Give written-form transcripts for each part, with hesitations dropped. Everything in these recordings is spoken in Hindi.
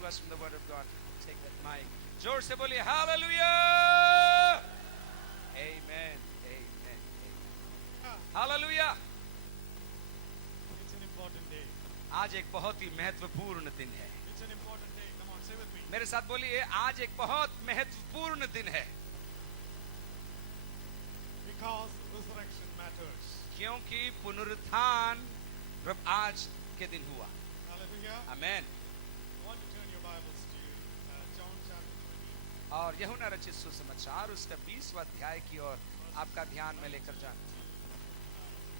to us from the Word of God. Take that mic. जोर से बोलिए hallelujah. Amen. Amen. Amen. Hallelujah. It's an important day. आज एक बहुत ही महत्वपूर्ण दिन है. It's an important day. Come on, say with me. मेरे साथ बोलिए आज एक बहुत महत्वपूर्ण दिन है. Because resurrection matters. क्योंकि पुनरुत्थान आज के दिन हुआ. Hallelujah. Amen. I want to turn your Bibles to John chapter 20. और यूहन्ना रचित सुसमाचार उसका 20वां अध्याय की ओर आपका ध्यान में लेकर जाना.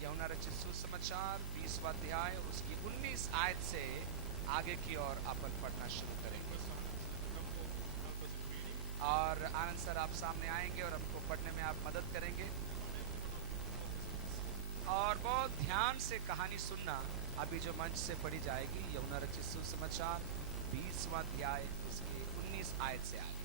यूहन्ना रचित सुसमाचार 20वां अध्याय उसकी 19 आयत से आगे की ओर अपन पढ़ना शुरू करेंगे. Help us in reading. और आनंद सर आप सामने आएंगे और हमको पढ़ने में आप मदद करेंगे. और बहुत ध्यान से कहानी सुनना. अभी जो मंच से पढ़ी जाएगी यूहन्ना रचित सुसमाचार 20वां अध्याय उसकी 19 आयत से आगे.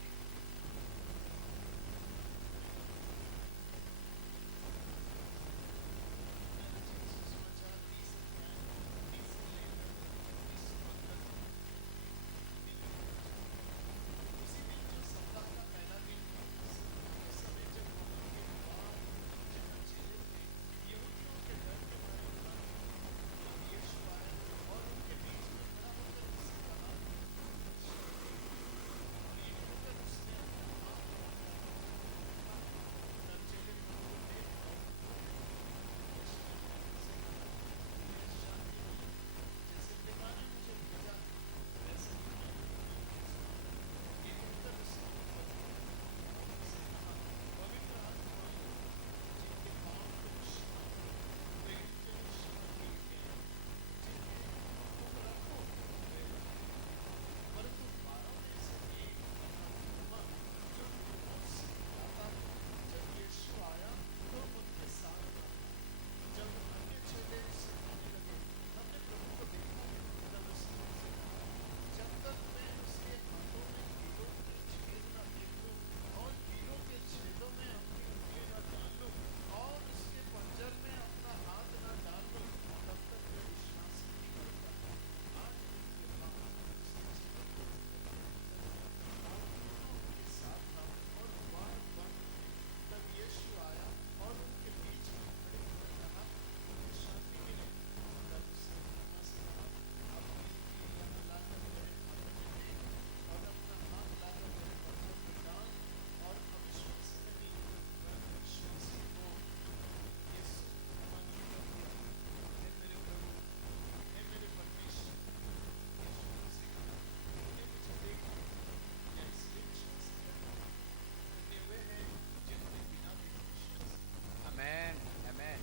आमेन. आमेन.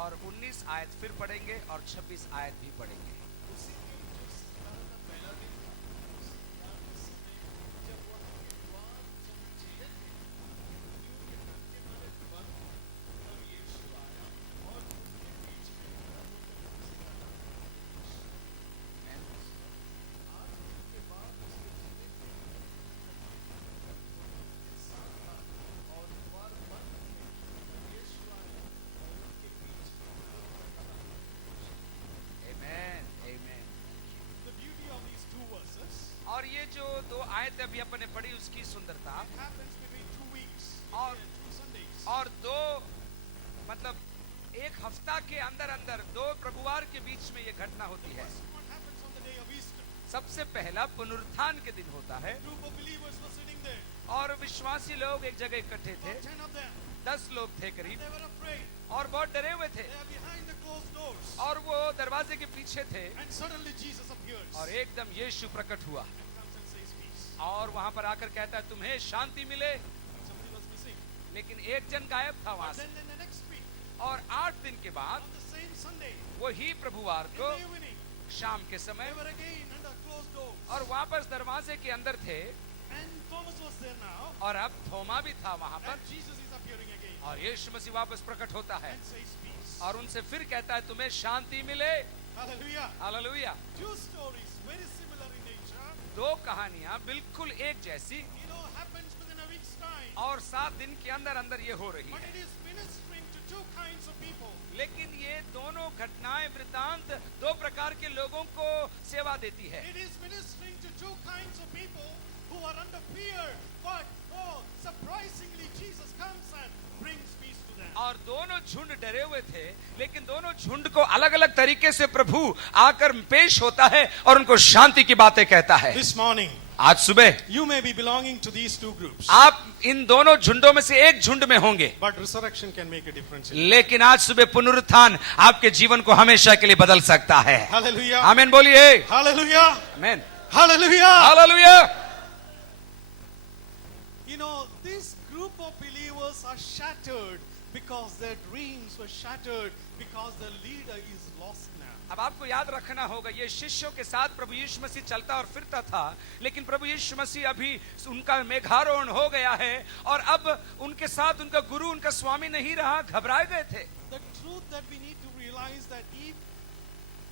और 19 आयत फिर पढ़ेंगे और 26 आयत भी पढ़ेंगे. उसी दिन जो सप्ताह का पहला दिन था, उस सप्ताह के समय जब वह के द्वार चमकीले थे, यहूदियों के डर के मारे बंद थे, तब यीशु आया और उनके बीच में खड़ा होकर उनसे कहा, आमेन. 8 दिन के बाद उसके चेले थे, उनके साथ था और द्वार बंद थे, तब यीशु आया और उनके बीच में खड़ा होकर कहा. आमेन. आमेन. The beauty of these two verses, और ये जो दो आयत अभी अपन ने पढ़ी उसकी सुंदरता it happens between 2 weeks, और- 2 Sundays. और दो मतलब एक हफ्ता के अंदर अंदर दो प्रभुवार के बीच में ये घटना होती है. First one happens on the day of Easter. सबसे पहला पुनरुत्थान के दिन होता है A group of believers were sitting there, और विश्वासी लोग एक जगह इकट्ठे थे. about 10 of them. 10 लोग थे करीब They were afraid. और बहुत डरे हुए थे They are behind the closed doors. और वो दरवाजे के पीछे थे. And suddenly Jesus appears और एकदम यीशु प्रकट हुआ and comes and says peace. और वहां पर आकर कहता है तुम्हें शांति मिले. Somebody was missing. लेकिन एक जन गायब था वहां But से. then in the next week, और 8 दिन के बाद on the same Sunday, वही प्रभुवार in को the evening, शाम के they समय were again under closed doors. और वापस दरवाजे के अंदर थे. And Thomas was there now. और अब थोमा भी था वहां पर And Jesus is appearing again और यीशु मसीह वापस प्रकट होता है and says peace. और उनसे फिर कहता है तुम्हें शांति मिले. Hallelujah. Hallelujah. Two stories, very similar in nature. दो कहानियां बिल्कुल एक जैसी Happens within a week's time. और 7 दिन के अंदर अंदर ये हो रही But है. it is ministering to two kinds of people. लेकिन ये दोनों घटनाएं वृतांत दो प्रकार के लोगों को सेवा देती है। It is ministering to two kinds of people who are under fear, but surprisingly Jesus comes and brings peace to them. और दोनों झुंड डरे हुए थे, लेकिन दोनों झुंड को अलग अलग तरीके से प्रभु आकर पेश होता है और उनको शांति की बातें कहता है। This morning, आज सुबह you may be belonging to these two groups, आप इन दोनों झुंडों में से एक झुंड में होंगे, but resurrection can make a difference. लेकिन आज सुबह पुनरुत्थान आपके जीवन को हमेशा के लिए बदल सकता है। Hallelujah. आमीन बोलिए। Hallelujah. आमीन। Hallelujah. Hallelujah. You know, this group of believers are shattered because their dreams were shattered because the leader is lost now. अब आपको याद रखना होगा, ये शिष्यों के साथ प्रभु यीशु मसीह चलता और फिरता था, लेकिन प्रभु यीशु मसीह अभी उनका मेघारोहण हो गया है और अब उनके साथ उनका गुरु, उनका स्वामी नहीं रहा, घबराए गए थे। The truth that we need to realize that if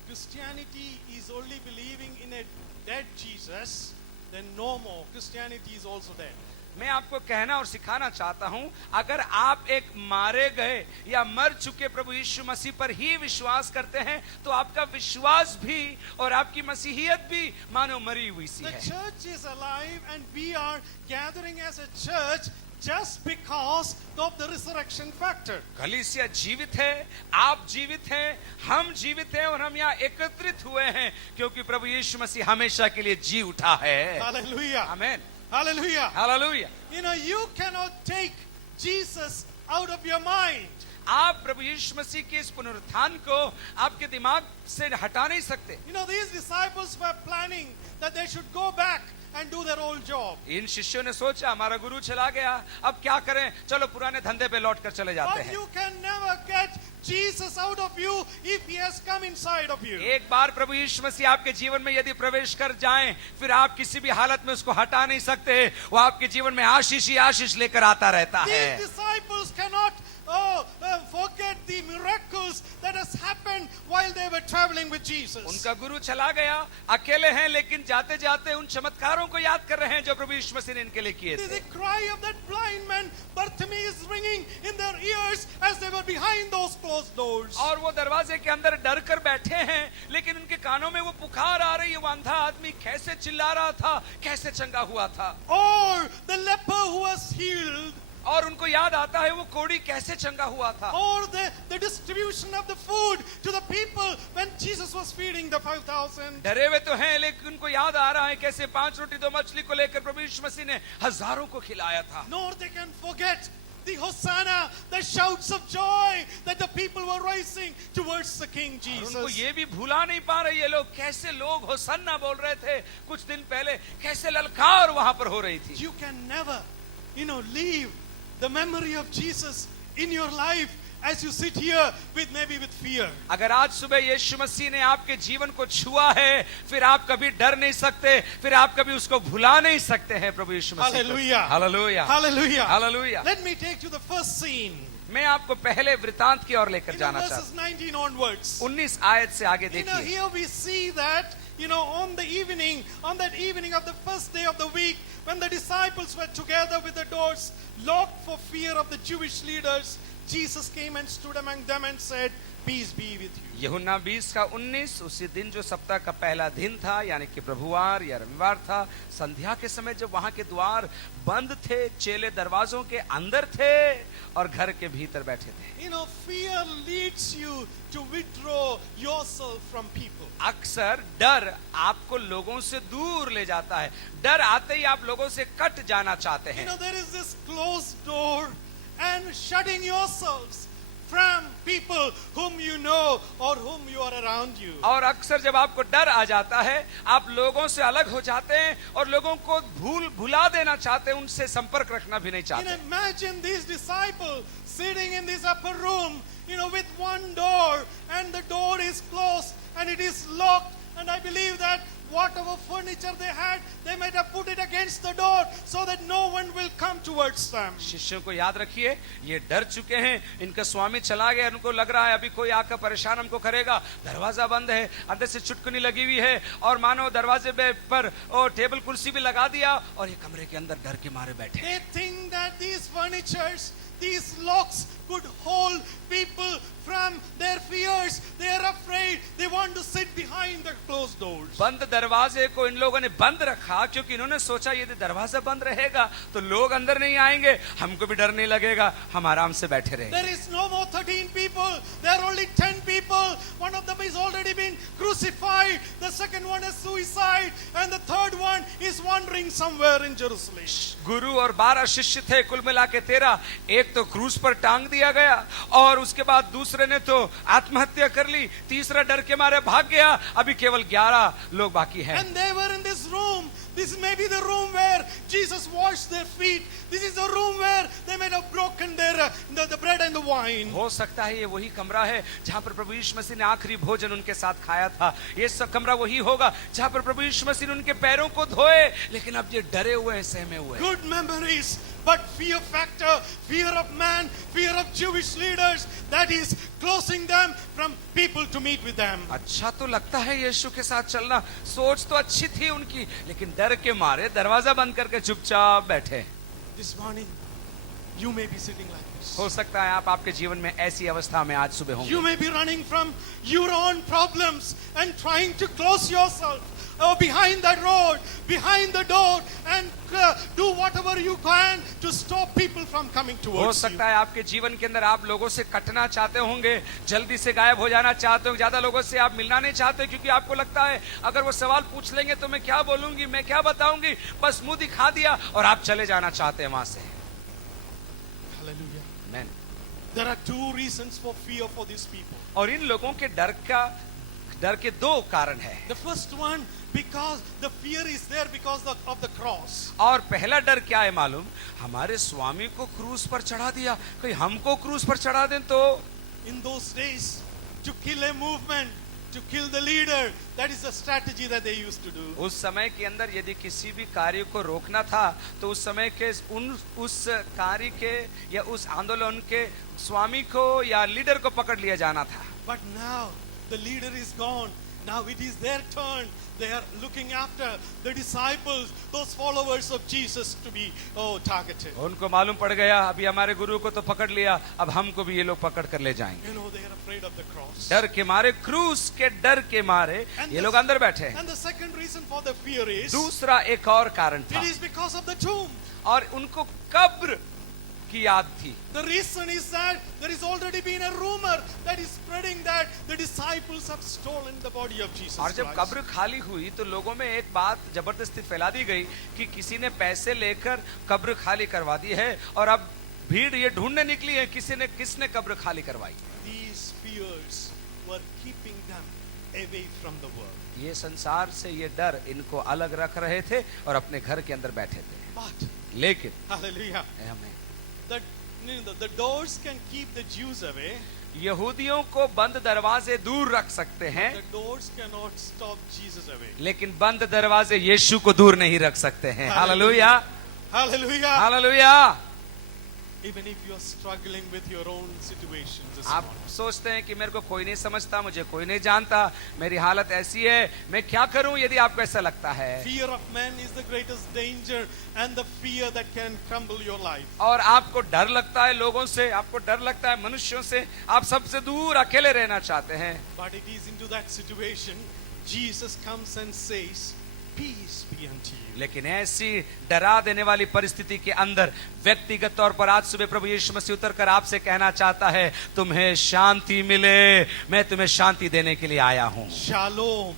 Christianity is only believing in a dead Jesus, then no more. Christianity is also dead. मैं आपको कहना और सिखाना चाहता हूं, अगर आप एक मारे गए या मर चुके प्रभु यीशु मसीह पर ही विश्वास करते हैं, तो आपका विश्वास भी और आपकी मसीहियत भी मानो मरी हुई सी The है। church is alive and we are gathering as a church just because of the resurrection factor. कलीसिया जीवित है, आप जीवित हैं, हम जीवित हैं और हम यहाँ एकत्रित हुए हैं क्योंकि प्रभु यीशु मसीह हमेशा के लिए जी उठा है। Hallelujah. आमीन। Hallelujah. Hallelujah. You know, you cannot take Jesus out of your mind. आप प्रभु यीशु मसीह के इस पुनरुत्थान को आपके दिमाग से हटा नहीं सकते। You know, these disciples were planning that they should go back and do their old job. इन शिष्यों ने सोचा हमारा गुरु चला गया, अब क्या करें, चलो पुराने धंधे पे लौट कर चले जाते But हैं। you can never get Jesus out of you if he has come inside of you. एक बार प्रभु यीशु मसीह आपके जीवन में यदि प्रवेश कर जाएं, फिर आप किसी भी हालत में उसको हटा नहीं सकते। वो आपके जीवन में आशीष ही आशीष लेकर आता रहता है। These disciples cannot forget the miracles that has happened while they were traveling with Jesus. उनका गुरु चला गया, अकेले हैं, लेकिन जाते जाते उन चमत्कारों को याद कर रहे हैं जो प्रभु यीशु मसीह ने इनके लिए किए थे। The cry of that blind man, Bartimaeus, is ringing in their ears as they were behind those closed doors. और वो दरवाजे के अंदर डर कर बैठे हैं, लेकिन उनके कानों में वो पुकार आ रही है, वो अंधा आदमी कैसे चिल्ला रहा था, कैसे चंगा हुआ था। Or the leper who was healed. और उनको याद आता है वो कोढ़ी कैसे चंगा हुआ था। Or the distribution of the food to the people when Jesus was feeding the 5,000. डरे हुए तो हैं, लेकिन उनको याद आ रहा है कैसे 5 रोटी 2 मछली को लेकर प्रभु यीशु मसीह ने हजारों को खिलाया था। Nor they can forget the Hosanna, the shouts of joy that the people were raising towards the King Jesus. उनको ये भी भूला नहीं पा रहे ये लोग, कैसे लोग होसन्ना बोल रहे थे कुछ दिन पहले, कैसे ललकार वहां पर हो रही थी। You can never, leave the memory of Jesus in your life as you sit here maybe with fear. अगर आज सुबह यीशु मसीह ने आपके जीवन को छुआ है, फिर आप कभी डर नहीं सकते, फिर आप कभी उसको भुला नहीं सकते हैं प्रभु यीशु मसीह को। Hallelujah. Hallelujah. Hallelujah. Hallelujah. Let me take you to the first scene. मैं आपको पहले वृतांत की ओर लेकर जाना चाहता Verses 19 onwards. हूं। 19 आयत से आगे देखिए। Here we see that, on that evening of the first day of the week, when the disciples were together with the doors locked for fear of the Jewish leaders, Jesus came and stood among them and said, "Peace be with you." यूहन्ना 20 का 19, उसी दिन जो सप्ताह का पहला दिन था, यानी कि प्रभुवार या रविवार था, संध्या के समय जब वहां के द्वार बंद थे, चेले दरवाजों के अंदर थे और घर के भीतर बैठे थे। Fear leads you to withdraw yourself from people. अक्सर डर आपको लोगों से दूर ले जाता है। डर आते ही आप लोगों से कट जाना चाहते हैं। There is this closed door and shutting yourselves from people whom you know or whom you are around you. और अक्सर जब आपको डर आ जाता है, आप लोगों से अलग हो जाते हैं और लोगों को भुला देना चाहते हैं, उनसे संपर्क रखना भी नहीं चाहते। Imagine these disciples sitting in this upper room, with one door, and the door is closed and it is locked, and I believe that whatever furniture they had, they might have put it against the door so that no one will come towards them. शिष्यों को याद रखिए, ये डर चुके हैं, इनका स्वामी चला गया, उनको लग रहा है अभी कोई आकर परेशान हमको करेगा, दरवाजा बंद है, अंदर से चुटकुनी लगी हुई है और मानो दरवाजे पर टेबल कुर्सी भी लगा दिया और ये कमरे के अंदर डर के मारे बैठे। They think that these furnitures, these locks could hold people from their fears. They are afraid. They want to sit behind closed doors. बंद दरवाजे को इन लोगों ने बंद रखा क्योंकि इन्होंने सोचा यदि दरवाजा बंद रहेगा तो लोग अंदर नहीं आएंगे, हमको भी डर नहीं लगेगा, हम आराम से बैठे रहेंगे। There is no more 13 people. There are only 10 people. One of them is already been crucified. The second one is suicide. And the third one is wandering somewhere in Jerusalem. गुरु और 12 शिष्य थे, कुल मिला के 13। एक तो क्रूस पर टांग दिया गया और उसके बाद दूसरे ने तो आत्महत्या कर ली, तीसरा डर के मारे भाग गया। अभी केवल 11 लोग बाकी हैं। And they were in this room. This may be the room where Jesus washed their feet. This is the room where they might have broken their the bread and the wine. हो सकता है ये वही कमरा है जहां पर प्रभु यीशु मसीह ने आखिरी भोजन उनके साथ खाया था। ये सब कमरा वही होगा जहां पर प्रभु यीशु मसीह ने उनके पैरों को धोए, लेकिन अब ये डरे हुए हैं, सहमे हुए हैं। Good memories, but fear factor, fear of man, fear of Jewish leaders, that is closing them from people to meet with them. अच्छा तो लगता है यीशु के साथ चलना, सोच तो अच्छी थी उनकी, लेकिन डर के मारे दरवाजा बंद करके चुपचाप बैठे। This morning, you may be sitting like this. हो सकता है आप आपके जीवन में ऐसी अवस्था में आज सुबह होंगे। You may be running from your own problems and trying to close yourself behind that road, behind the door, and do whatever you can to stop people from coming हो towards you. सकता है आपके जीवन के अंदर आप लोगों से कटना चाहते होंगे, जल्दी से गायब हो जाना चाहते हो, ज्यादा लोगों से आप मिलना नहीं चाहते क्योंकि आपको लगता है अगर वो सवाल पूछ लेंगे तो मैं क्या बोलूंगी, मैं क्या बताऊंगी, बस मुंह दिखा दिया और आप चले जाना चाहते हैं वहां से। Hallelujah. Amen. There are two reasons for fear for these people. और इन लोगों के डर के 2 कारण है। The first one, because the fear is there because of the cross. और पहला डर क्या है मालूम? हमारे स्वामी को क्रूस पर चढ़ा दिया, कहीं हमको क्रूस पर चढ़ा दें तो। In those days, to kill a movement, to kill the leader, that is the strategy that they used to do. उस समय के अंदर यदि किसी भी कार्य को रोकना था तो उस समय के उस कार्य के या उस आंदोलन के स्वामी को या लीडर को पकड़ लिया जाना था। But now the leader is gone. Now it is their turn. They are looking after the disciples, those followers of Jesus, to be targeted. उनको मालूम पड़ गया अभी हमारे गुरु को तो पकड़ लिया, अब हमको भी ये लोग पकड़ कर ले जाएंगे। You know, they are afraid of the cross. डर के मारे, क्रूस के डर के मारे ये लोग अंदर बैठे हैं। And the second reason for the fear is, दूसरा एक और कारण था, it is because of the tomb. और उनको कब्र की याद थी। The reason is that there is already been a rumor that is spreading that the disciples have stolen the body of Jesus और जब Christ. कब्र खाली हुई तो लोगों में एक बात जबरदस्ती फैला दी गई कि किसी ने पैसे लेकर कब्र खाली करवा दी है, और अब भीड़ ये ढूंढने निकली है किसने कब्र खाली करवाई। These fears were keeping them away from the world. ये संसार से ये डर इनको अलग रख रहे थे और अपने घर के अंदर बैठे थे। But लेकिन hallelujah, हमें the doors can keep the Jews away. यहूदियों को बंद दरवाजे दूर रख सकते हैं, The doors cannot stop Jesus away. लेकिन बंद दरवाजे यीशु को दूर नहीं रख सकते हैं। Hallelujah, Hallelujah. Hallelujah. Even if you are struggling with your own situations this आप morning. सोचते हैं कि मेरे को कोई नहीं समझता, मुझे कोई नहीं जानता, मेरी हालत ऐसी है, मैं क्या करूं? यदि आपको ऐसा लगता है, Fear of man is the greatest danger and the fear that can crumble your life. और आपको डर लगता है लोगों से, आपको डर लगता है मनुष्यों से, आप सबसे दूर अकेले रहना चाहते हैं, But it is into that situation Jesus comes and says, peace be unto you. लेकिन ऐसी डरा देने वाली परिस्थिति के अंदर व्यक्तिगत तौर पर आज सुबह प्रभु यीशु मसीह उतर कर आपसे कहना चाहता है, तुम्हें शांति मिले, मैं तुम्हें शांति देने के लिए आया हूं। Shalom.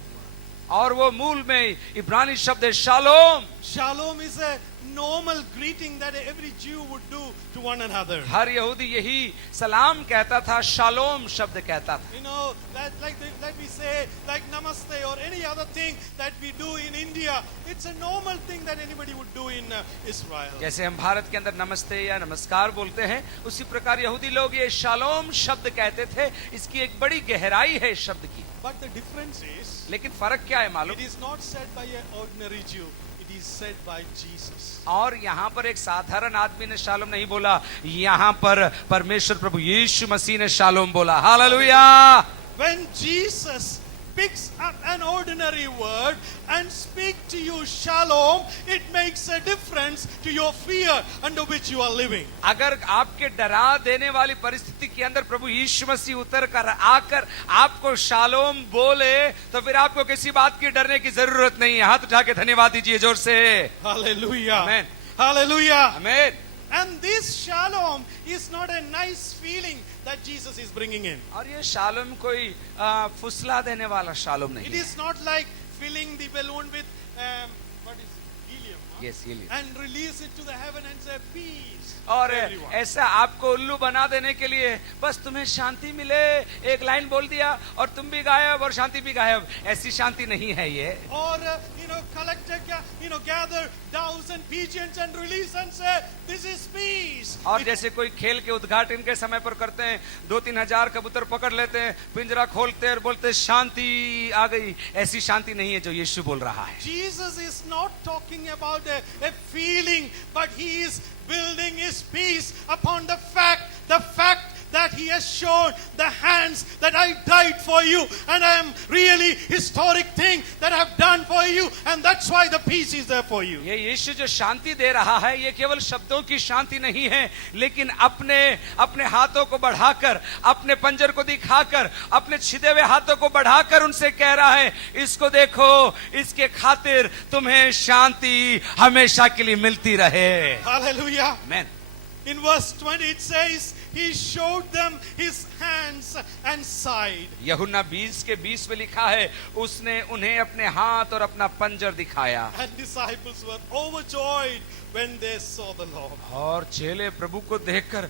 और वो मूल में इब्रानी शब्द है shalom. Shalom is a normal greeting that every Jew would do to one another. हर यहूदी यही सलाम कहता था, शालोम शब्द कहता था। You know, like we say, like namaste or any other thing that we do in India, it's a normal thing that anybody would do in Israel. जैसे हम भारत के अंदर नमस्ते या नमस्कार बोलते हैं, उसी प्रकार यहूदी लोग ये शालोम शब्द कहते थे। इसकी एक बड़ी गहराई है इस शब्द की, But the difference is, लेकिन फर्क क्या है मालूम? it is not said by an ordinary Jew, it is said by Jesus. और यहाँ पर एक साधारण आदमी ने शालोम नहीं बोला, यहाँ पर परमेश्वर प्रभु यीशु मसीह ने शालोम बोला। Hallelujah. When Jesus picks up an ordinary word and speak to you shalom, it makes a difference to your fear under which you are living. अगर आपके डरा देने वाली परिस्थिति के अंदर प्रभु यीशु मसीह उतर कर आकर आपको शालोम बोले तो फिर आपको किसी बात की डरने की जरूरत नहीं है। हाथ उठा के धन्यवाद दीजिए जोर से। Hallelujah. Amen. Hallelujah. आमीन। And this shalom is not a nice feeling that Jesus is bringing in. और ये शालोम कोई फुसला देने वाला शालोम नहीं It है। is not like filling the balloon with what is it? Helium. Huh? Yes, helium. And release it to the heaven and say peace. और to everyone. ऐसा आपको उल्लू बना देने के लिए बस तुम्हें शांति मिले, एक लाइन बोल दिया और तुम भी गायब और शांति भी गायब, ऐसी शांति नहीं है ये। Or gather doves and pigeons and release and say this is peace. और जैसे कोई खेल के उद्घाटन के समय पर करते हैं, 2-3 हजार कबूतर पकड़ लेते हैं, पिंजरा खोलते हैं और बोलते हैं शांति आ गई, ऐसी शांति नहीं है जो यीशु बोल रहा है। Jesus is not talking about a feeling, but he is building his peace upon the fact that he has shown the hands that I died for you, and I am really historic thing that I have done for you, and that's why the peace is there for you. ये यीशु जो शांति दे रहा है, ये केवल शब्दों की शांति नहीं है, लेकिन अपने हाथों को बढ़ाकर, अपने पंजर को दिखाकर, अपने छिदे हुए हाथों को बढ़ाकर उनसे कह रहा है, इसको देखो, इसके खातिर तुम्हें शांति हमेशा के लिए मिलती रहे। Hallelujah. Amen. In verse 20 it says he showed them his hands and side. यूहन्ना 20 के 20 में लिखा है, उसने उन्हें अपने हाथ और अपना पंजर दिखाया। And disciples were overjoyed when they saw the Lord. और चेले प्रभु को देखकर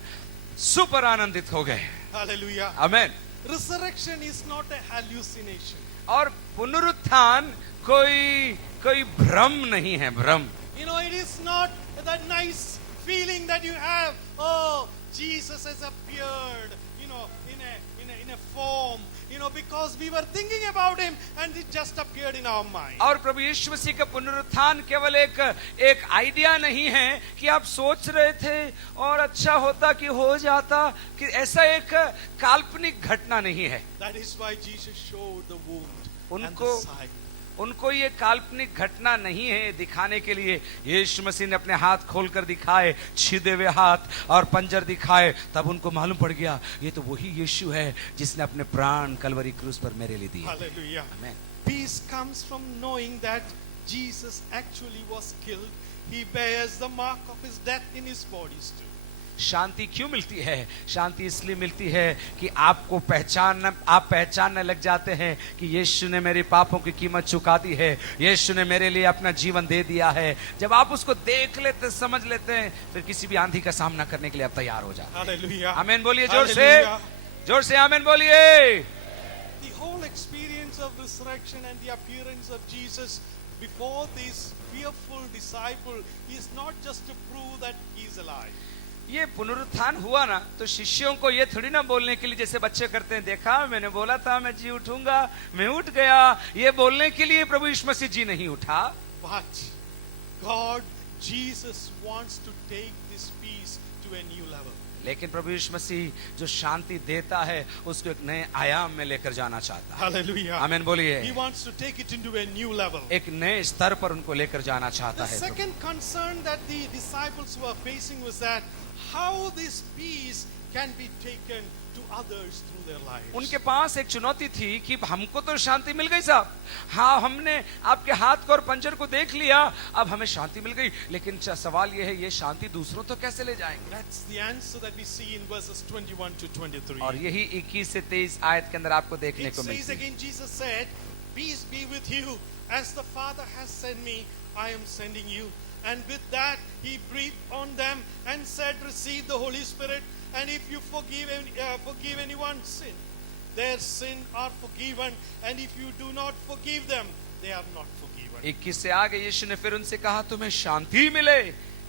सुपर आनंदित हो गए। Hallelujah. Amen. Resurrection is not a hallucination. और पुनरुत्थान कोई भ्रम नहीं है, भ्रम। It is not that nice feeling that you have, oh, Jesus has appeared, in a form, because we were thinking about him and it just appeared in our mind. और प्रभु यीशु मसीह का पुनरुत्थान केवल एक आइडिया नहीं है कि आप सोच रहे थे और अच्छा होता कि हो जाता, कि ऐसा एक काल्पनिक घटना नहीं है। That is why Jesus showed the wound and the side. उनको ये काल्पनिक घटना नहीं है दिखाने के लिए, यीशु मसीह ने अपने हाथ खोलकर दिखाए, छिदे हुए हाथ और पंजर दिखाए, तब उनको मालूम पड़ गया ये तो वही यीशु है जिसने अपने प्राण कलवरी क्रूस पर मेरे लिए दिए। Hallelujah. Amen. Peace comes from knowing that Jesus actually was killed. He bears the mark of his death in his bodies too. शांति क्यों मिलती है? शांति इसलिए मिलती है कि आप पहचानने लग जाते हैं कि यीशु ने मेरे पापों की कीमत चुका दी है, यीशु ने मेरे लिए अपना जीवन दे दिया है। जब आप उसको देख लेते, समझ लेते हैं, फिर किसी भी आंधी का सामना करने के लिए आप तैयार हो जाते हैं। Hallelujah. आमीन बोलिए Hallelujah. जोर से आमीन बोलिए। The whole experience of resurrection and the appearance of Jesus before this fearful disciple is not just to prove that he is alive. ये पुनरुत्थान हुआ ना तो शिष्यों को ये थोड़ी ना बोलने के लिए जैसे बच्चे करते हैं, देखा मैंने बोला था मैं जी उठूंगा, मैं उठ गया, ये बोलने के लिए प्रभु यीशु मसीह जी नहीं उठा। But God, Jesus wants to take this peace to a new level. लेकिन प्रभु यीशु मसीह जो शांति देता है उसको एक नए आयाम में लेकर जाना चाहता है। Hallelujah. आमीन बोलिए। He wants to take it into a new level. एक नए स्तर पर उनको लेकर जाना चाहता The है। second concern that the disciples were facing was that how this peace can be taken to others through their lives. उनके पास एक चुनौती थी कि हमको तो शांति मिल गई साहब, हाँ हमने आपके हाथ को और पंजर को देख लिया, अब हमें शांति मिल गई, लेकिन सवाल ये है ये शांति दूसरों तो कैसे ले जाएंगे? That's the answer that we see in verses 21 to 23. और यही 21 से 23 आयत के अंदर आपको देखने It को says मिलती है। again, Jesus said, peace be with you, as the Father has sent me, I am sending you. And with that, he breathed on them and said, receive the Holy Spirit. And if you forgive anyone's sin, their sin are forgiven. And if you do not forgive them, they are not forgiven. 21 से आगे यीशु ने फिर उनसे कहा तुम्हें शांति मिले,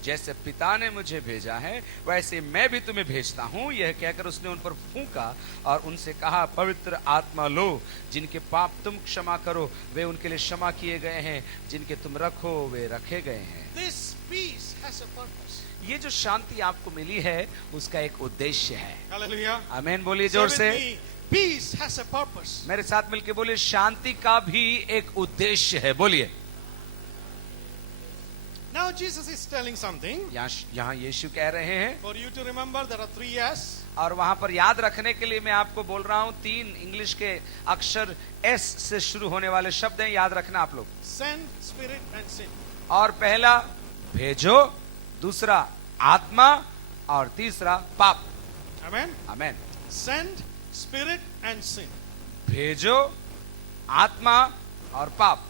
जैसे पिता ने मुझे भेजा है वैसे मैं भी तुम्हें भेजता हूँ। यह कहकर उसने उन पर फूंका और उनसे कहा पवित्र आत्मा लो, जिनके पाप तुम क्षमा करो वे उनके लिए क्षमा किए गए हैं, जिनके तुम रखो वे रखे गए हैं। This peace has a purpose. ये जो शांति आपको मिली है उसका एक उद्देश्य है। Hallelujah. आमीन बोलिए Say जोर with से। me, peace has a purpose. मेरे साथ मिलके बोलिए, शांति का भी एक उद्देश्य है। बोलिए। Now Jesus is telling something. यहाँ यीशु कह रहे हैं, For you to remember, there are 3 S. और वहां पर याद रखने के लिए मैं आपको बोल रहा हूं, 3 इंग्लिश के अक्षर एस से शुरू होने वाले शब्द हैं, याद रखना आप लोग। Send, spirit and sin. और पहला भेजो, दूसरा आत्मा, और तीसरा पाप। Amen. Amen. Send, spirit and sin. भेजो, आत्मा और पाप।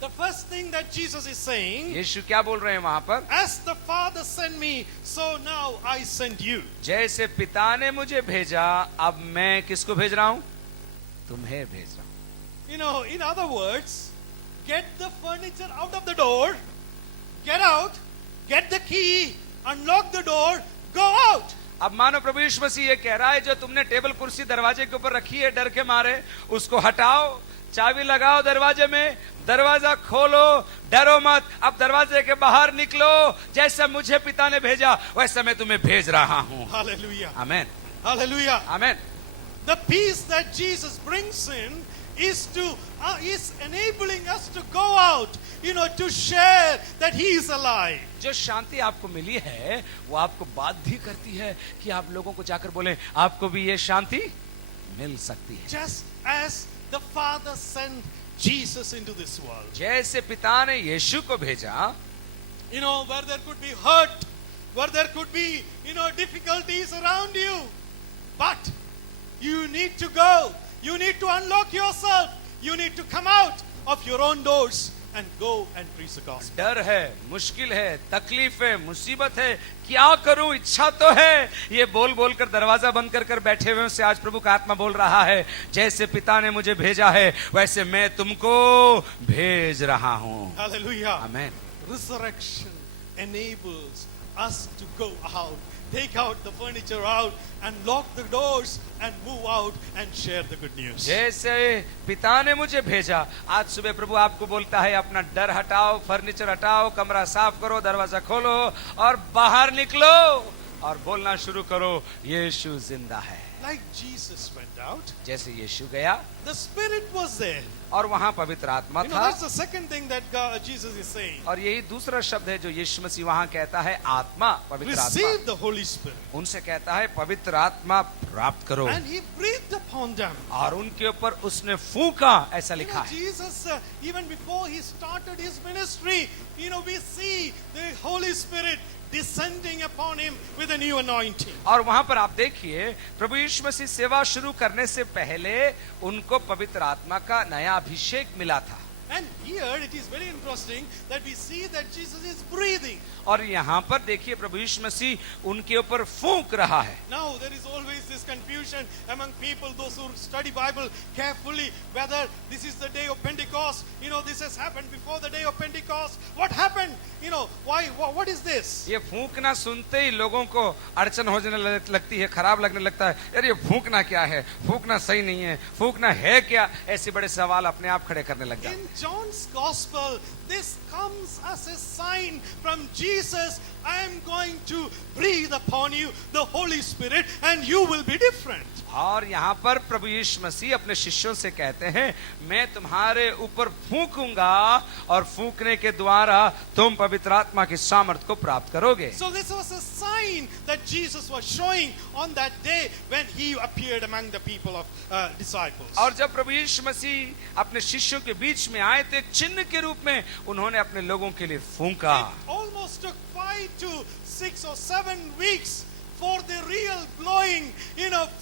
The first thing that Jesus is saying, यीशु क्या बोल रहे हैं वहां पर? as the Father sent me, so now I send you. जैसे पिता ने मुझे भेजा, अब मैं किसको भेज रहा हूं? तुम्हें भेज रहा हूं। You know, in other words, get the furniture out of the door, get out, get the key, unlock the door, go out. अब मानो प्रभु यीशु मसीह ये कह रहा है, जो तुमने टेबल कुर्सी दरवाजे के ऊपर रखी है डर के मारे, उसको हटाओ, चाबी लगाओ दरवाजे में, दरवाजा खोलो, डरो मत, अब दरवाजे के बाहर निकलो, जैसा मुझे पिता ने भेजा वैसा मैं तुम्हें भेज रहा हूं। Hallelujah. Amen, Hallelujah. Amen. The peace that Jesus brings in is enabling us to go out, to share that He is alive. जो शांति आपको मिली है वो आपको बाध्य करती है कि आप लोगों को जाकर बोलें, आपको भी ये शांति मिल सकती है। Just as the Father sent Jesus into this world. जैसे पिता ने यीशु को भेजा, Where there could be hurt, where there could be, difficulties around you. But you need to go. You need to unlock yourself. You need to come out of your own doors and go and preach the gospel. डर है, मुश्किल है, तकलीफ है, मुसीबत है, क्या करूं, इच्छा तो है, ये बोल बोल कर दरवाजा बंद कर कर बैठे हुए से आज प्रभु का आत्मा बोल रहा है, जैसे पिता ने मुझे भेजा है वैसे मैं तुमको भेज रहा हूं। Hallelujah. Amen. Resurrection enables us to go out, take out the furniture out, and lock the doors and move out and share the good news. जैसे पिता ने मुझे भेजा, आज सुबह प्रभु आपको बोलता है, अपना डर हटाओ, फर्नीचर हटाओ, कमरा साफ करो, दरवाजा खोलो और बाहर निकलो और बोलना शुरू करो, यीशु जिंदा है। Like Jesus went out, जैसे यीशु गया, the Spirit was there. और वहां पवित्र आत्मा था। That's the second thing that Jesus is saying. और यही दूसरा शब्द है जो यीशु मसीह वहां कहता है, आत्मा, पवित्र आत्मा। Receive the Holy Spirit. उनसे कहता है पवित्र आत्मा प्राप्त करो। And He breathed upon them. और उनके ऊपर उसने फूंका, ऐसा लिखा है। Jesus, even before He started His ministry, we see the Holy Spirit descending upon Him with a new anointing. और वहां पर आप देखिए, प्रभु यीशु मसीह सेवा शुरू करने से पहले उनको पवित्र आत्मा का नया अभिषेक मिला था। And here it is very interesting that we see that Jesus is breathing. और यहाँ पर देखिए प्रभु यीशु मसीह उनके ऊपर फूंक रहा है। Now there is always this confusion among people, those who study Bible carefully, whether this is the day of Pentecost. This has happened before the day of Pentecost. What happened? Why? What is this? ये फूंकना सुनते ही लोगों को अड़चन होने लगती है, खराब लगने लगता है। यार ये फूंकना क्या है? फूंकना सही नहीं है, फूंकना है क्या? ऐसे बड़े सवाल अपने आप खड़े करने लग जाते हैं। In John's Gospel, this comes as a sign from Jesus. I am going to breathe upon you the Holy Spirit, and you will be different. और यहाँ पर प्रभु यीशु मसीह अपने शिष्यों से कहते हैं, मैं तुम्हारे ऊपर फूंकूंगा और फूंकने के द्वारा तुम पवित्र आत्मा की सामर्थ को प्राप्त करोगे। So this was a sign that Jesus was showing on that day when He appeared among the people of disciples. और जब प्रभु यीशु मसीह अपने शिष्यों के बीच में आए तो एक चिन्ह के रूप में उन्होंने अपने लोगों के लिए फूंका। It almost took 5 to 6 or 7 weeks for the real blowing,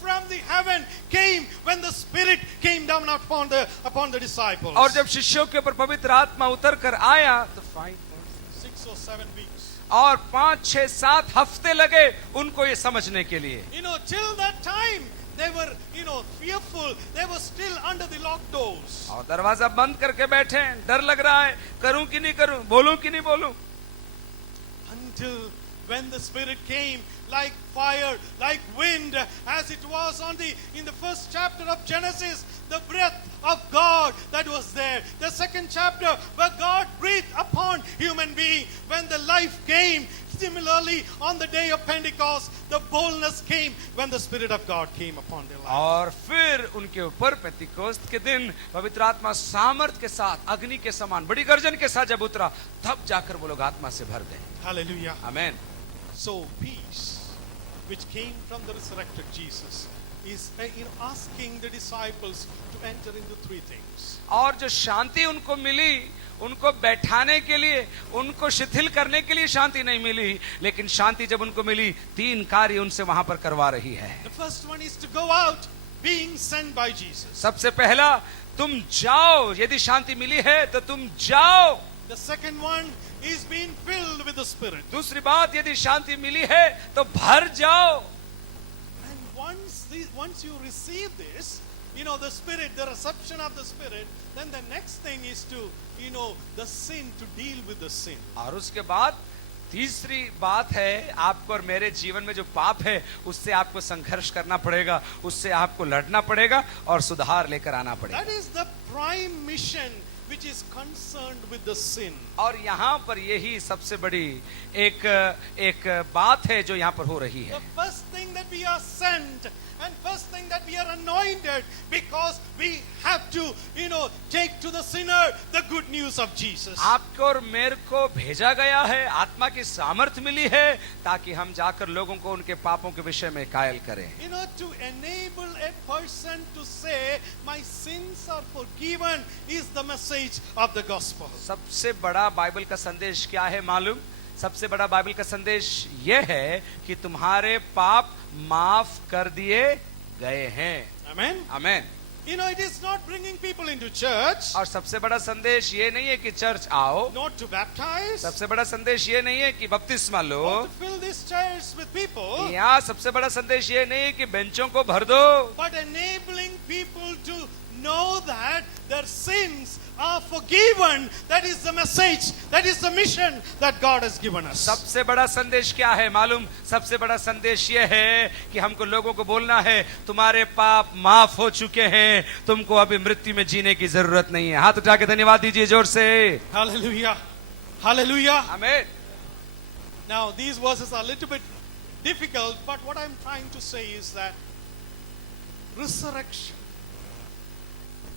from the heaven came when the Spirit came down upon the disciples. और जब शिष्यों के ऊपर पवित्र आत्मा उतर कर आया तो 6 or 7 weeks. और 5, 6, 7 हफ्ते लगे उनको ये समझने के लिए। Till that time they were, fearful. They were still under the locked doors. और दरवाजा बंद करके बैठे हैं, डर लग रहा है, करूं कि नहीं करूं, बोलूं कि नहीं बोलूं। Until when the Spirit came like fire, like wind, as it was in the first chapter of Genesis, the breath of God that was there. The second chapter where God breathed upon human being. When the life came, similarly, on the day of Pentecost, the boldness came when the Spirit of God came upon their lives. और फिर उनके ऊपर पेंतिकोस्त के दिन पवित्र आत्मा सामर्थ के साथ अग्नि के समान बड़ी गर्जन के साथ जब उतरा, तब जाकर वो लोग आत्मा से भर गए। Hallelujah. Amen. So peace, which came from the resurrected Jesus, is asking the disciples to enter into three things. और जो शांति उनको मिली, उनको बैठाने के लिए, उनको शिथिल करने के लिए शांति नहीं मिली, लेकिन शांति जब उनको मिली, तीन कार्य उनसे वहां पर करवा रही है। The first one is to go out, being sent by Jesus. सबसे पहला, तुम जाओ। यदि शांति मिली है तो तुम जाओ। The second one is being filled with the Spirit. दूसरी बात, यदि शांति मिली है तो भर जाओ। And once you receive this, the Spirit, the reception of the Spirit, then the next thing is to, the sin, to deal with the sin. और उसके बाद तीसरी बात है, आपको और मेरे जीवन में जो पाप है उससे आपको संघर्ष करना पड़ेगा, उससे आपको लड़ना पड़ेगा और सुधार लेकर आना पड़ेगा। That is the prime mission which is concerned with the sin. और यहाँ पर यही सबसे बड़ी एक बात है जो यहाँ पर हो रही है। The first thing that we are sent, and first thing that we are anointed, because we have to, take to the sinner the good news of Jesus. आपको और मेरे को भेजा गया है, आत्मा की सामर्थ मिली है ताकि हम जाकर लोगों को उनके पापों के विषय में कायल करें। To enable a person to say my sins are forgiven is the message of the gospel. सबसे बड़ा बाइबल का संदेश क्या है मालूम? सबसे बड़ा बाइबल का संदेश यह है कि तुम्हारे पाप माफ कर दिए गए हैं। Amen. Amen. It is not bringing people into church. और सबसे बड़ा संदेश ये नहीं है कि चर्च आओ, not to baptize. सबसे बड़ा संदेश ये नहीं है कि बपतिस्मा लो, not to fill these chairs with people. यहाँ सबसे बड़ा संदेश ये नहीं है कि बेंचों को भर दो, but enabling people to know that their sins are forgiven. That is the message, that is the mission that God has given us. सबसे बड़ा संदेश क्या है मालूम? सबसे बड़ा संदेश ये है कि हमको लोगों को बोलना है तुम्हारे पाप माफ हो चुके हैं, तुमको अभी मृत्यु में जीने की जरूरत नहीं है। हाथ उठा के धन्यवाद दीजिए जोर से। Hallelujah. Hallelujah. Amen. Now these verses are a little bit difficult, but what I'm trying to say is that resurrection,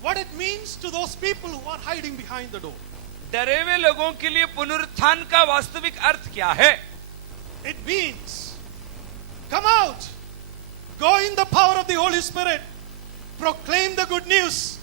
what it means to those people who are hiding behind the door. डरे हुए लोगों के लिए पुनरुत्थान का वास्तविक अर्थ क्या है? It means come out, go in the power of the Holy Spirit, proclaim the good news,